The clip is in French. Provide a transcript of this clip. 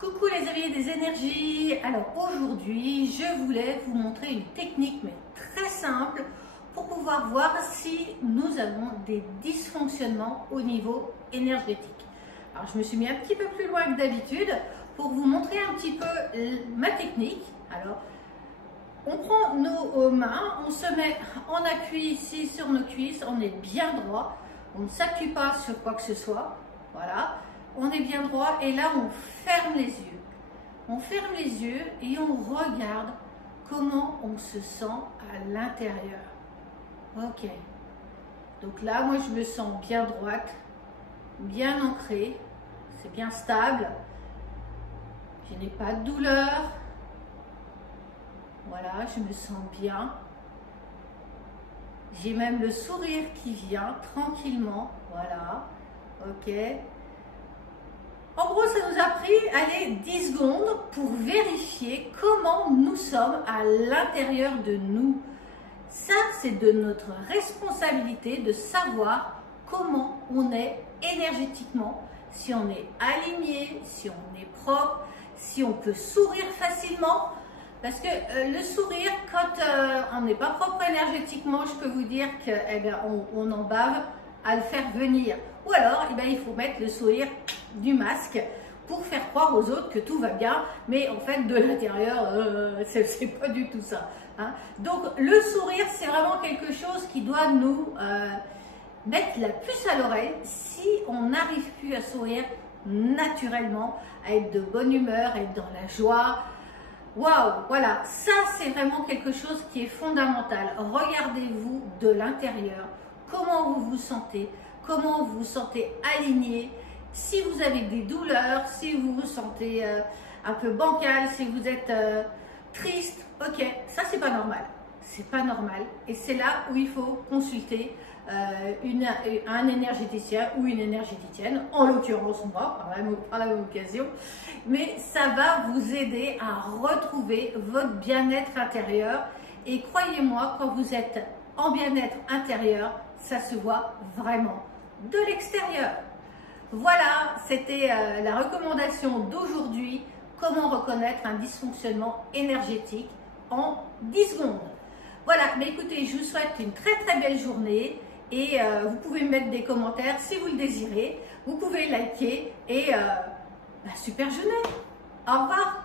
Coucou les amis des énergies. Alors aujourd'hui je voulais vous montrer une technique mais très simple pour pouvoir voir si nous avons des dysfonctionnements au niveau énergétique. Alors je me suis mis un petit peu plus loin que d'habitude pour vous montrer un petit peu ma technique. Alors on prend nos mains, on se met en appui ici sur nos cuisses, on est bien droit, on ne s'appuie pas sur quoi que ce soit, voilà. On est bien droit et là on ferme les yeux. On ferme les yeux et on regarde comment on se sent à l'intérieur. Ok. Donc là, moi je me sens bien droite, bien ancrée, c'est bien stable. Je n'ai pas de douleur. Voilà, je me sens bien. J'ai même le sourire qui vient tranquillement. Voilà. Ok. En gros, ça nous a pris, allez, 10 secondes pour vérifier comment nous sommes à l'intérieur de nous. Ça, c'est de notre responsabilité de savoir comment on est énergétiquement, si on est aligné, si on est propre, si on peut sourire facilement. Parce que le sourire, quand on n'est pas propre énergétiquement, je peux vous dire que, eh bien, on en bave à le faire venir. Ou alors, eh bien, il faut mettre le sourire du masque pour faire croire aux autres que tout va bien, mais en fait, de l'intérieur, c'est pas du tout ça. Hein. Donc, le sourire, c'est vraiment quelque chose qui doit nous mettre la puce à l'oreille si on n'arrive plus à sourire naturellement, à être de bonne humeur, à être dans la joie. Waouh, voilà, ça c'est vraiment quelque chose qui est fondamental. Regardez-vous de l'intérieur, comment vous vous sentez, comment vous vous sentez aligné. Si vous avez des douleurs, si vous vous sentez un peu bancal, si vous êtes triste, ok, ça c'est pas normal. C'est pas normal. Et c'est là où il faut consulter un énergéticien ou une énergéticienne, en l'occurrence moi, par la même occasion. Mais ça va vous aider à retrouver votre bien-être intérieur. Et croyez-moi, quand vous êtes en bien-être intérieur, ça se voit vraiment de l'extérieur. Voilà, c'était la recommandation d'aujourd'hui. Comment reconnaître un dysfonctionnement énergétique en 10 secondes. Voilà, mais écoutez, je vous souhaite une très très belle journée et vous pouvez me mettre des commentaires si vous le désirez. Vous pouvez liker et super journée. Au revoir.